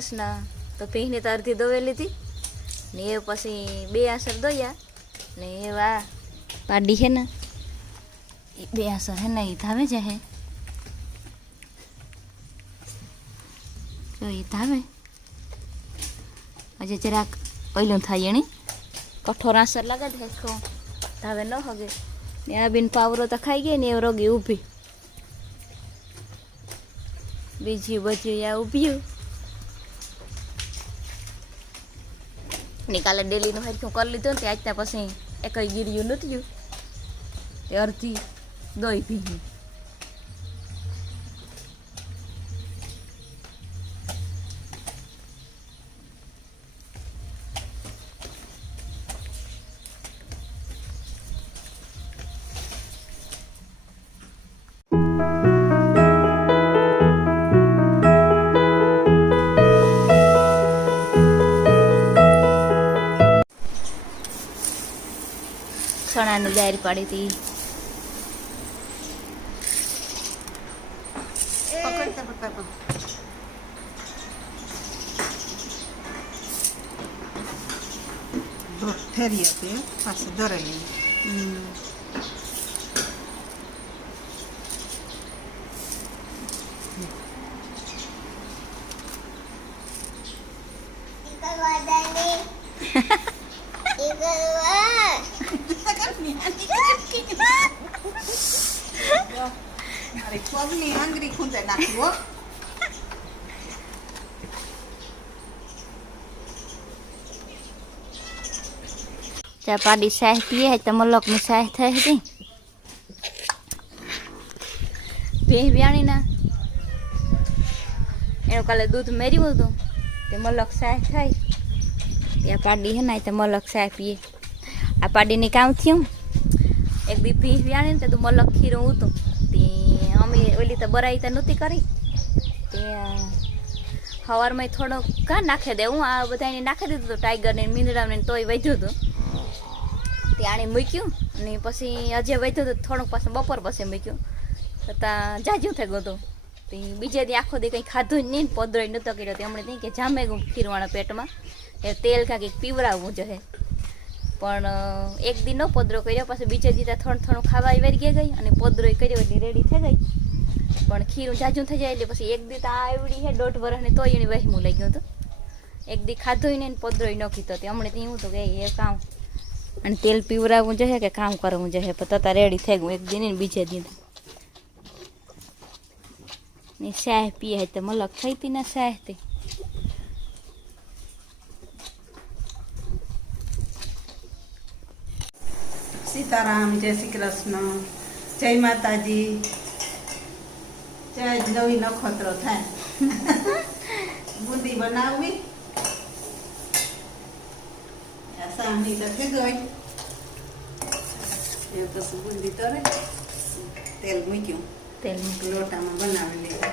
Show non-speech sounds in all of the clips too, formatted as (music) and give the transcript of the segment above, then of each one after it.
સીતારામ દાયરાની ને કૃષ્ણ તો ભીંને તો અડધી દોવે લીધી. ને એ પછી બે આસર દોયા ને એવા પાડી હે ને. બે આસર હે ને એ ધાવે જ હે. એ ધાવે. આજે જરાક ઓઈલું થાય એની. કઠોર આસર લાગે છે ધાવે ન હગે. ને આ બિન પાવરો તો ખાઈ ગઈ ને એ રોગી ઊભી. બીજી બધી આ ઊભી. ને કાલે ડેલીનું હરખું કરી લીધું ને તે આજના પછી એક ગીર્યું નહોતું તે અડધી દોઈ ભીની સણાની જાહેર પાડી હતી. ફેરી હતી પાછી દરેલી મારી પગની આંગળી ખૂંદે નાખી હો ચા પાડી શાહ પીએ તો મલકની શાહ થઈ હતી ભેં વ્યાણીના એનું કાલે દૂધ મેર્યું હતું તે મલક શાહ થઈ ત્યાં પાડી હે ને તે મલક શાહ પીએ આ પાડીને કામ થયું એક દી વ્યાણી ને તે મલક ખીરું હતું તે અમે ઓલી તો બરાઈ તો નહોતી કરી તે સવારમાં થોડોક કાં નાખી દેવું આ બધાને નાખી દીધું હતું ટાઈગરને મીંદડાને તોય વધ્યું હતું તે મૂક્યું અને પછી હજે વધ્યું હતું થોડુંક પાછું બપોર પછી મૂક્યું. તો ત્યાં જાજુ થઈ ગયું હતું. તે બીજે દી આખો દી કંઈ ખાધું જ નહીં પોદરોય નહોતો કર્યો. તે હમણાં નહીં કે જામે ગયું ખીરવાના પેટમાં. એ તેલ કાંઈક પીવડાવવું જોઈએ. પણ એક દી નો પોદરો કર્યો. પછી બીજે દી થોડું થોડું ખાવા વેરી ગઈ અને પોદરો કર્યો એટલે રેડી થઈ ગઈ. પણ ખીરું જાજું થઈ જાય એટલે પછી એક દી તો આવડી છે દોઢ વર્ષની તોય એને વહેમું લઈ ગયું હતું. એક દી ખાધું નહીં પોદરોય ન કીધો તે હમણાં ત્યાં એવું તો કે એ કામ અને તેલ પીવરાવું જશે કે કામ કરવું જશે પણ તતા રેડી થઈ ગયું. એક દિન ને બીજે દિન. ને શાહ પીએ તો મલક થઈ હતી ને શાહ સીતારામ જય શ્રી કૃષ્ણ જય માતાજી. જય નવી નખોતરો થાય. (laughs) બુંદી બનાવવી આ સાંભળી તો થઈ ગઈ એ પછી બુંદી તરે તેલ મૂક્યું તેલ લોટામાં બનાવી લીધું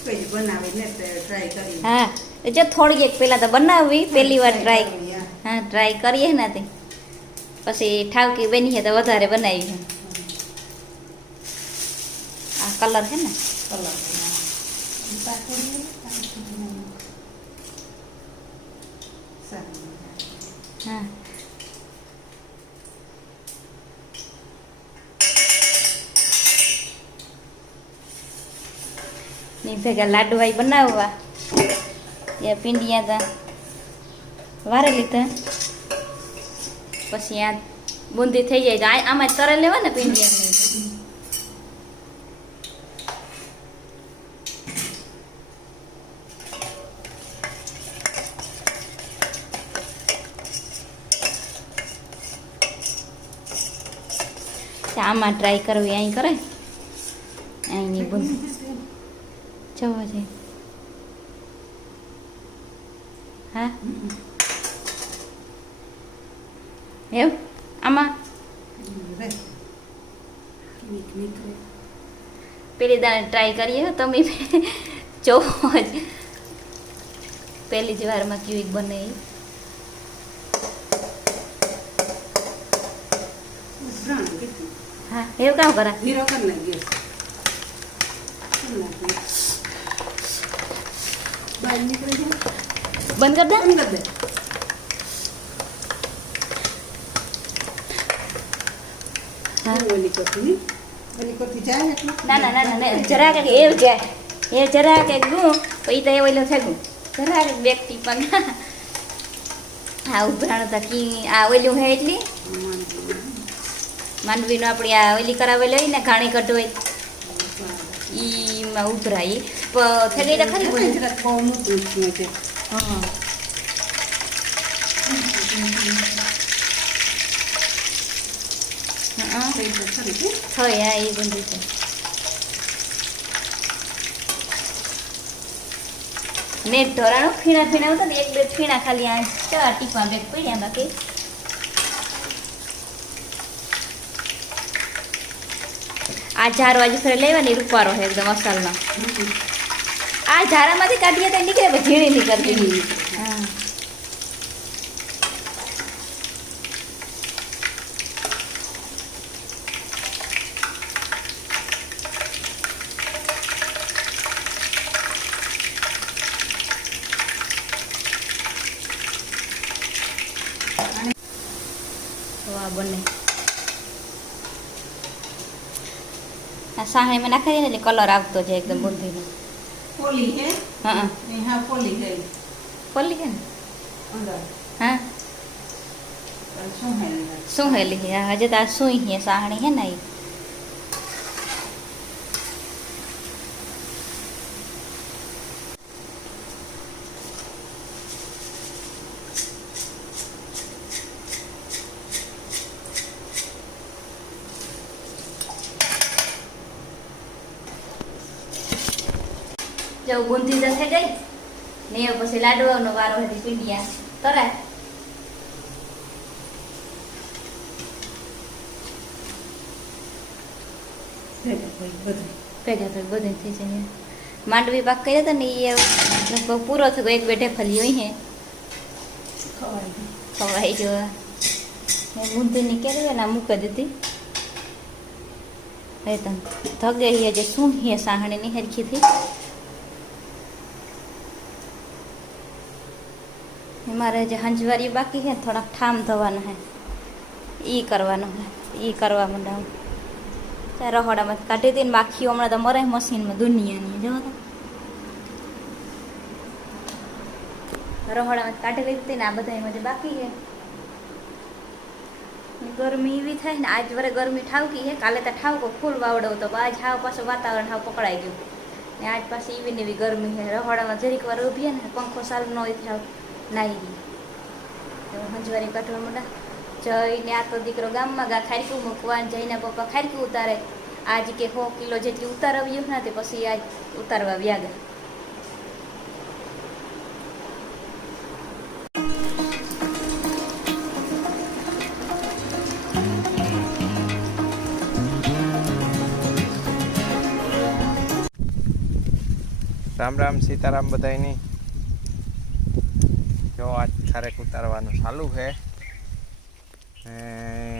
પછી બનાવીને ટ્રાય કરી હા જો થોડી એક પહેલાં તો બનાવવી પહેલી વાર ટ્રાય હા ટ્રાય કરીએ ને તે પછી ઠાવકી બની છે તો વધારે બનાવી આ કલર છે ને કલર હા ની ભેગા લાડુવાઈ બનાવવા. એ પીંડિયા તા. વારે લીધા. પછી આ બુંદી થઈ જાય. તો આમાં તરે લેવા ને પીંડિયા આમાં ટ્રાય કરવી, અહીં કરે? અહીંની બુંદી જવા છે હા? એમ આમાં? પેલી દાણે ટ્રાય કરીએ તમે જોવો જ. પહેલી જ વારમાં કેવી બને ઈ. હા, એવું કામ કરા? હીરો કર ને ગયો બહાર નીકળી જાય બંધ કરી દે? બંધ કરી દે હા. ઓલી કોથળી ઓલી કોથળી જાય એટલું ના ના ના ના જરા કે એ જાય એ જરા કે ગું પછી તો એ ઓલો થયું જરા કે પણ. આ ઉભરાણ તકી આ ઓલું હે એટલી? માંડવીનો આપણી આ ઓલી કરાવેલી હોય ને ઘાણી કટવાઈ ઈમાં ઉભરાઈ પ- થઈ ગઈ તો ખરી બોલી જરાક બહુ મોટું થયું છે હા. હા. થઈ ગયું ખરી કે? થઈ હા, એ બધું છે. ને ઢોરાણું ફીણા ફીણા હતા ને, એક બે ફીણા ખાલી આ ચાર ટીપા બેગ પડ્યા બાકી. આ ઝારો આજે ફરે લેવાની રૂપારો છે એકદમ અસલનો. આ ઝારામાંથી કાઢીએ તો નીકળે પણ ઝીણી નીકળતી બંને. આ સાહણીમાં નાખી દે ને એટલે કલર આવતો જાય એકદમ બુંદીનો. પોલી હે? હા હા. એ હા પોલી ગઈ. છે ને? હા. શું હે હેલી છે હજે તો આ સુઈ હે સાહણી હે ને ઈ. જો બુંદી તો થઈ ગઈ ને એ પછી લાડવાનો વારો હતી પીંડિયા તરાય ભેગા થઈ બધું થઈ જાય માંડવી પાક કર્યા હતા ને એ લગભગ પૂરો થયો એક બેઠે ઢેફલી હોય હે ખવાઈ ગયું. મેં બુંદીની કેરી ને મૂકી દીધી એ તમ ધગે હે જે શું હે સાહણીની હરખીથી મારે જે હંજવારી બાકી છે થોડાક ઠામ ધોવાના હે ઈ કરવાનું હે ઈ કરવા માંડાવું ત્યાં રહોડામાં કાઢી હતી ને માખીઓ હમણાં તો મરે મશીનમાં દુનિયાની જો રહોડામાં કાઢી લીધી ને, આ બધા એમાં બાકી છે. ગરમી એવી થાય ને, આજ વરે ગરમી ઠાવકી છે, કાલે તો ઠાવકો ફૂલ વાવડો તો આજ હાવ પાછું વાતાવરણ હાવ પકડાઈ ગયું. ને આજ પાછી એવી ને એવી ગરમી છે. રહોડામાં જરીક વાર ઊભીએ ને, પંખો સારું ન હોય નાઈ તો હંજવારી કાઢવા મોટા જઈને આ તો દીકરો ગામમાં ગા ખારકું મૂકવા જઈને પપ્પા ખારકું ઉતારે. આજ કે સો કિલો જેટલી ઉતારવ્યું ના તે પછી આજ ઉતારવા વ્યા રામ રામ સીતારામ બધાયની. જો આજ ખારેક ઉતારવાનું ચાલુ છે.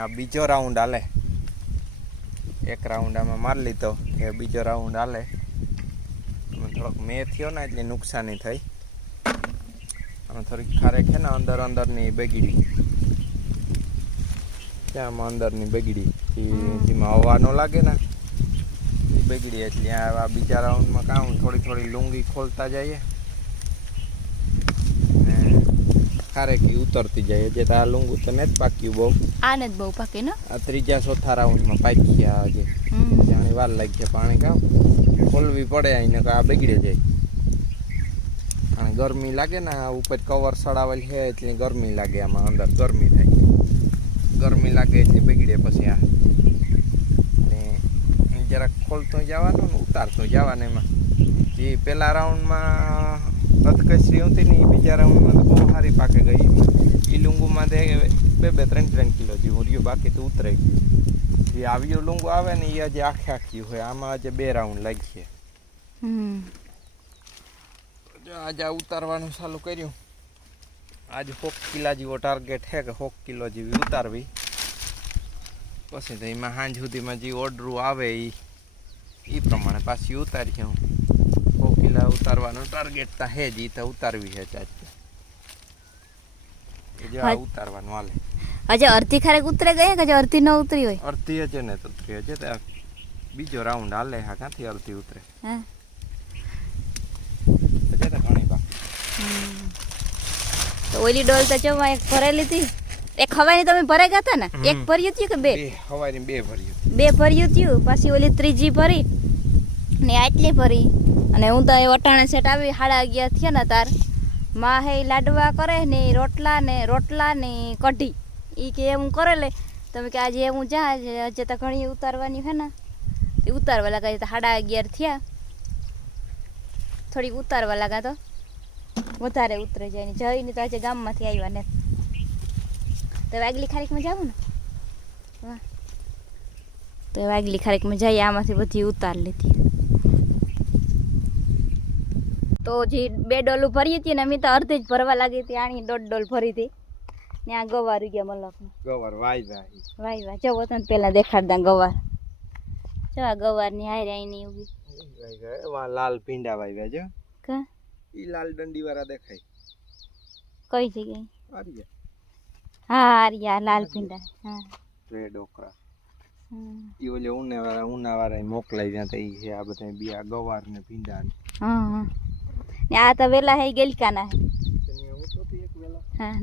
આ બીજો રાઉન્ડ હાલે. એક રાઉન્ડ આમાં મારી લીધો, એ બીજો રાઉન્ડ હાલે. થોડોક મેં થયો ને એટલી નુકસાની થઈ. આમાં થોડીક ખારેક છે ને અંદર અંદરની બગડી. ત્યાં અંદરની બગડી. જેમાં હવા ન લાગે ને, એ બગડી. એટલે આ બીજા રાઉન્ડમાં કામ થોડી થોડી લુંગી ખોલતા જઈએ ને ખારેકી ઉતરતી જાય. જે તો આ લુંગું તો નથી પાક્યું બહુ. આ જ બહુ પાકે ને? આ ત્રીજા ચોથા રાઉન્ડમાં પાકી ગયા હજી જાણી વાર લાગી છે પાણી કા ખોલવી પડે કે આ બગડે જાય. અને ગરમી લાગે ને આ ઉપર કવર સડાવેલ છે એટલે ગરમી લાગે આમાં અંદર ગરમી થાય. ગરમી લાગે એટલે બગડે પછી આ. ને જરાક ખોલતો જવાનું ને ઉતારતો જવાનું એમાં. જે પહેલા રાઉન્ડમાં અધકસરી હતી નહીં બીજા રાઉન્ડમાં તો બહુ સારી પાકે ગઈ. એ લુંગુમાં તે બે બે ત્રણ ત્રણ કિલો જેવું રહ્યું. બાકી તો ઉતરાઈ ગયું. જે આવ્યું લુંગુ આવે ને એ આજે આખે આખી હોય. આમાં આજે બે રાઉન્ડ લાગશે. આજે ઉતારવાનું ચાલુ કર્યું. આજે હોક કિલા જેવો ટાર્ગેટ છે કે હોક કિલો જેવી ઉતારવી. પછી તો એમાં સાંજ સુધીમાં જે ઓર્ડરું આવે એ એ પ્રમાણે પાછી ઉતારી હું કોકિલા ઉતારવાનો. ટાર્ગેટ તા હે જી તો ઉતારવી હે ચાચ જો આ. ઉતારવાનું હાલે. હજે અડધી ખારેક ઉતરે ગઈ કે અડધી ન ઉતરી હોય? અડધી છે ને તો ઉતરી છે તો બીજો રાઉન્ડ હાલે હા ક્યાંથી અડધી ઉતરે? હે. તો ઘણી બા તો ઓલી ડોલ તો ચોમાં એક ભરેલી હતી. એક ખવાની તમે ભરાઈ ગયા હતા ને? એક ભર્યું થયું કે બે? હવારી બે ભર્યું. બે ભર્યું થયું પછી ઓલી ત્રીજી ભરી. ને આટલી ભરી. અને હું તો એ વટાણે સેટ આવી સાડા અગિયાર થયા ને તાર. માં હે લાડવા કરે ને રોટલા ને રોટલા ને કઢી. એ કે એમ કરે લે. તમે કે આજે હું જા, આજે તો ઘણી ઉતારવાની હે ને. એ ઉતારવા લાગા તો સાડા અગિયાર થયા. થોડીક ઉતારવા લાગા તો. વધારે ઉતરે જાય ને. જઈને તો આજે ગામમાંથી આવ્યા ને. તો વાગલી ખારીકમાં જાવું ને? વાહ. તો વાગલી ખારીકમાં જઈએ, આમાંથી બધી ઉતાર લીધી. તો જે બે ડોલું ભરી હતી ને અમે તો અર્ધે જ ભરવા લાગી હતી આણી દોઢ ડોલ ભરી હતી. ને આ ગવાર ગયા મલક ગવાર વાય વાય વાય વાય જો વતન પેલા દેખાડતા ગવાર. જો આ ગવારની હારે આઈની ઊભી વા લાલ પીંડા વાય જો. કે? ઈ લાલ દંડી વાળા દેખાય. કઈ જગ્યાએ? આર્યા હા આર્યા લાલ પીંડા હા. રે ડોકરા. ઈ ઓલે ઉને વાળા ઉના વાળા મોકલાઈ જાતા તો ઈ છે આ બધા બિયા ગવાર ને પીંડા હા હા. ને આ તો વેલા હે ગલકાના હે.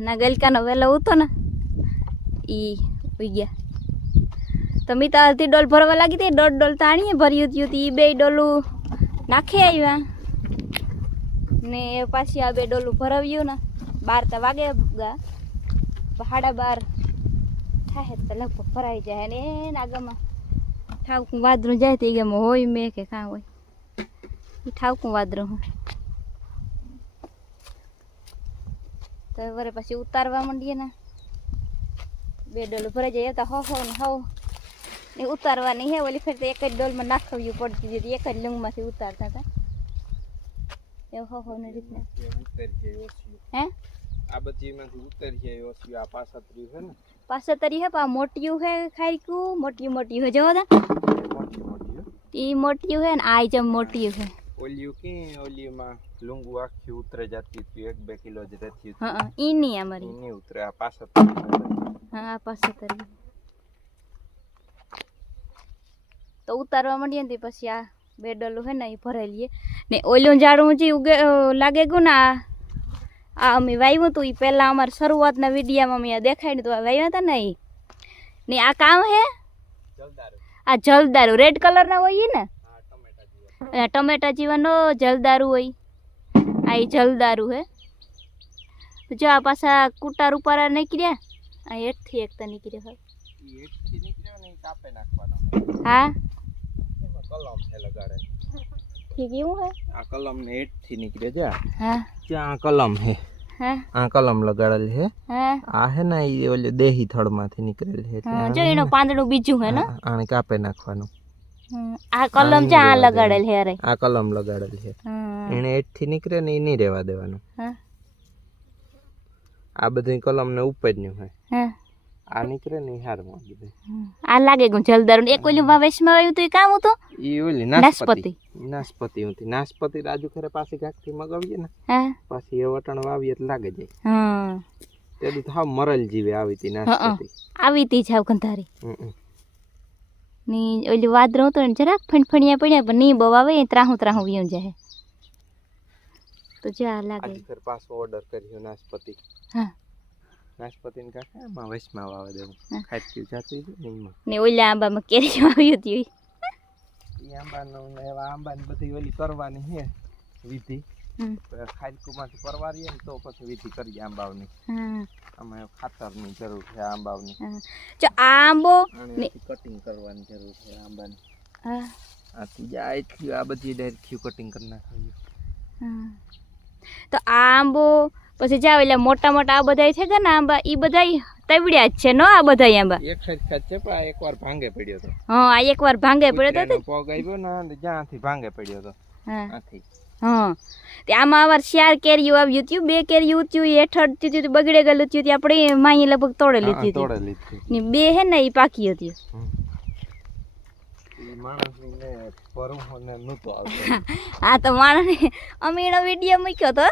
ના ગલકાનો વેલો ઉતો ને, ઈ ઉઈ ગયા. તો મી તો અડધી ડોલ ભરવા લાગી હતી, દોઢ ડોલ તો આણીએ ભર્યું હતું, ઈ બે ડોલું નાખી આવ્યા ને એ પાછી આ બે ડોલું ભરાવ્યું ને, બાર તો વાગે સાડા બાર થાય તો લગભગ ભરાઈ જાય ને એના આગળમાં ઠાવકું વાદરું જાય તો એ ગમે હોય, મેં કે કાં હોય. એ ઠાવકું વાદરું હું તો વરે પછી ઉતારવા માંડીએ ને. બે ડોલ ભરાઈ જાય એ તો હો હો ને હો. ને ઉતારવાની હે ઓલી ફેર તો એક જ ડોલમાં નાખવ્યું પડતી હતી એક જ લંગમાંથી ઉતારતા હતા. એવું હો હો ને રીતના. ઉતર છે ઓછી હે? આ બધી માંથી ઉતર છે ઓછી આ પાસતરી છે ને. પાછળ તરી હે પા મોટિયું હે ખાઈકું મોટિયું મોટિયું હે જોવો તા મોટી મોટી હો. ઈ મોટિયું હે ને આ જેમ મોટિયું હે. ઓલિયું કે ઓલીમાં લુંગુ આખી ઉતરે જતી હતી એક બે કિલો જ રહેતી હતી હા ઈ નહીં અમારી ઈ નહીં ઉતરે આ પાસતરી હા આ પાછળ તરી તો ઉતારવા માંડીએ ને તે પછી આ બે ડોલું હે ને એ ભરાઈ લઈએ ને ઓલું ઝાડું જે ઉગે અ, લાગે ગયું ને આ આ અમે વાવ્યું હતું એ પહેલાં અમારે શરૂઆતના વિડીયામાં મેં દેખાડ્યું હતું આ વાવ્યા હતા ને એ ને આ કામ હે જલદાર આ જલદારું રેડ કલરના હોય ઈ ને આ ટમેટા જેવા અને ટમેટા જીવાનો જલદારું હોય. આ જલદારું હે. તો જો આ પાછા કુટાર ઉપર નીકળ્યા આ હેઠથી એક તો નીકળ્યો હોય ઈ એકથી નીકળ્યો ને ઈ કાપે નાખવાનો. હા? કલમ છે લગાડે. ઠીક એવું હે? આ કલમ ને હેઠથી નીકળે છે હા. ત્યાં કલમ હે. આ કલમ લગાડેલ છે હા. આ હે ને એ ઓલે દેહી થડમાંથી નીકળેલ છે જો એનું પાંદડું બીજું હે ને? આને કાપે નાખવાનું. આ કલમ છે આ લગાડેલ છે અરે આ કલમ લગાડેલ છે એને હેઠથી નીકળે ને એ નહીં રહેવા દેવાનું. આ બધી કલમ ને ઉપરનું હોય આ નીકળે ને હારમાં બધું. આ લાગે ગયું જલદારું એક ઓલું વેશમાં આવ્યું તો એ કામ હતું? એ ઓલી નાશપતિ. નાશપતિ નાશપતિ હતી નાશપતિ રાજુ ખરે પાછી ગાંઠથી મગાવીએ ને પાછી એ વટણ વાવીએ એટલે લાગે જાય. હા તે તો હાવ મરલ જીવે આવી હતી નાશપતિ આવી હતી જાવ ગંધારી. હમ. ની ઓલી વાદળું હતું ને જરાક ફણફણિયા પડ્યા પણ નહીં બહુ આવે એ ત્રાહું ત્રાહું વ્યું જાય. તો જા લાગે. આજે ફેર પાછો ઓર્ડર કર્યો નાશપતિ. હા. નાશપતિ ને કાંઈ એમાં વચમાં વાવા દેવું. ખાટકી જાતી ને ઓલા આંબામાં કેરી આવ્યું હતી. આંબાનો એવા આંબાની બધી ઓલી કરવાની છે વિધિ. હમ. ખાટકુમાંથી પરવારીએ ને તો પછી વિધિ કરીએ આંબાવની અમે ખાતરની જરૂર છે આંબાવની જો આંબો કટિંગ કરવાની જરૂર છે આંબાની. આ ત્રીજા એટલી આ બધી ડાયરેક્ટ કટિંગ કરી નાખવી. તો આંબો પછી જાવ એટલે મોટા મોટા આ બધા છે કે ને આંબા? એ બધા તવડ્યા જ છે નો આ બધા આંબા? એક જ છે પણ એકવાર ભાંગે પડ્યો હતો. હા આ એકવાર ભાંગે પડ્યો તો કૂતરાનો પગ આવ્યો ને જ્યાંથી ભાંગે પડ્યો હતો. હા. આથી. હા. આમાં અમારે ચાર કેરીઓ આવ્યું હતું બે કેરીઓ ઉત્યું હેઠળ થયું હતું બગડે ગયેલું થયું હતું આપણે માઈ લગભગ તોડે લીધી હતી. ને બે હે ને એ પાકી હતી. આ (laughs) તો માણસ અમે એનો વીડિયો મૂક્યો તો.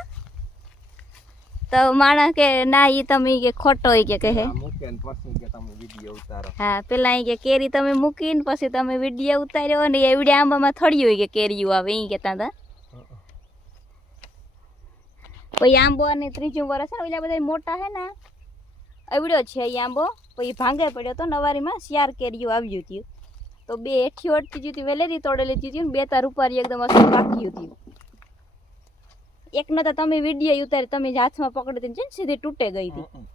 તો માણસ કે ના એ તમે કે ખોટો ઈ કે કહે આ મૂકે ને પછી કે તમે વીડિયો ઉતારો. હા પેલા એ કે કેરી તમે મૂકીને પછી તમે વીડિયો ઉતાર્યો ને એવડે આંબામાં થળિયું કે કેરીઓ આવે એ કહેતા હતા. પછી આંબો અને ત્રીજું વર્ષ છે ને ઓલા બધા મોટા હે ને એવડ્યો છે ઈ આંબો. પછી ભાંગે પડ્યો તો નવારીમાં શિયાર કેરીઓ આવ્યું હતું તો બે એઠી ઓટતી જતી વેલેરી તોડેલી હતી ને બે તાર રૂપારી એકદમ અસર બાકી હતી. એકનો તો તમે વીડિયો ઉતારી તમે જ હાથમાં પકડી છે ને સીધી તૂટે ગઈ હતી.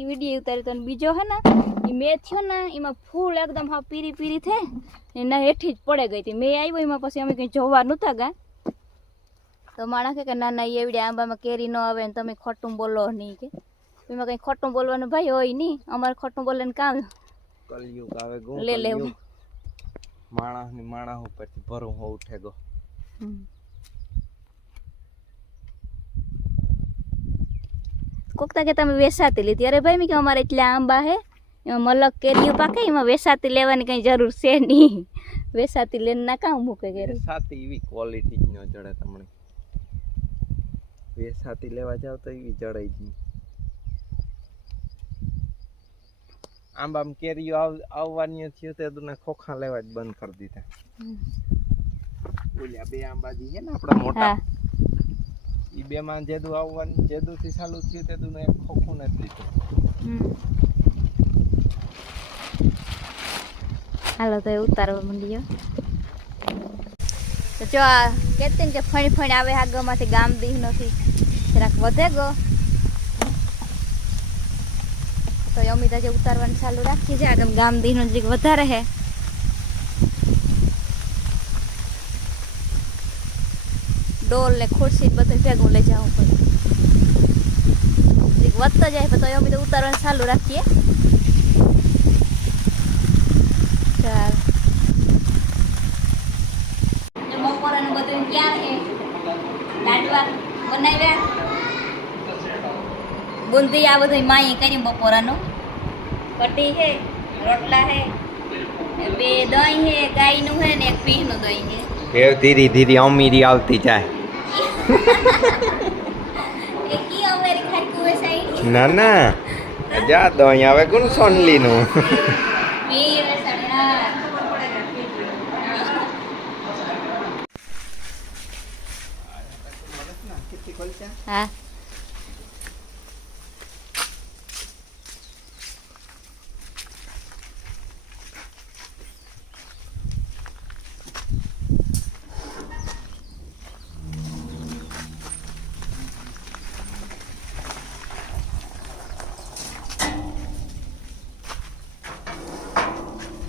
એ વીડિયો ઉતારી તો બીજો હે ને એ મેં થયો ને એમાં ફૂલ એકદમ હા પીરી પીરી થઈ ને હેઠી જ પડે ગઈ હતી. મેં આવ્યો એમાં પછી અમે કંઈ જોવા નહોતા ગયા. તો માણસ કે ના ના એવડે આંબામાં કેરી ન આવે ને તમે ખોટું બોલો નહીં કે. એમાં કંઈ ખોટું બોલવાનું ભાઈ હોય નહીં? અમારે ખોટું બોલવાનું કામ કલયુગ આવે ગો લે લેવું. માણસની માણસ ઉપરથી ભરું હો ઉઠે ગો. કોકતા કે તમે વેસાતી લીધી. અરે ભાઈ મેં કે અમારે એટલા આંબા હે એમાં મલક કેરીઓ પાકે એમાં વેસાતી લેવાની કંઈ જરૂર છે નહીં. વેસાતી લઈને ના કામ મૂકે કે કેરી સાતી એવી ક્વોલિટી જ ન જડે તમને. બે સાથી લેવા જાવ તો એવી ચડાઈ જઈ આમ આમ કેરીઓ આવવાની થયું તે તું ખોખા લેવા જ બંધ કરી દીધા. બોલ્યા બે આંબાજી છે ને આપણા મોટા. એ બે માં જેદુ આવવાનું જેદુ થી ચાલુ થયું તે દુને એક ખોખું નથી લીધું. હાલો તો ઉતારવા માંડ્યો તો જો આ કહેતી ને કે ફણી ફણી આવે આગળમાંથી ગામ બી નથી જરાક વધે ગો. તો અમિત આજે ઉતારવાનું ચાલુ રાખીએ છે, આગળ ગામ દીહનો જરીક વધારે હે. ડોલ ને ખુરશી બધું ભેગું લઈ જવું પડે. વધતો જાય તો અમિતા ઉતારવાનું ચાલુ રાખીએ. ચાલ. બપોરાનું બધું ક્યાં છે લાડવા બનાવ્યા? બુંદી આ બધું માઈ કરી બપોરાનું. પટી હે રોટલા હે બે દહીં હે ગાયનું હે ને એક ભીનું દહીં હે. એ ધીરે ધીરે અમીરી આવતી જાય. (laughs) ના ના. જા દહીં આવે કોણ સોનલી (laughs) નું મી વેસણના હા.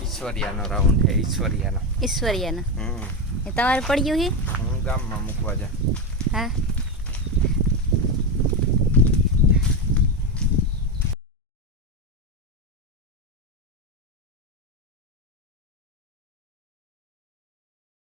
ઈશ્વરિયાનો રાઉન્ડ છે ઈશ્વરિયાનો. ઈશ્વરિયાનો. હમ. એ તમારે પડ્યું છે હું ગામમાં મૂકવા જા હા.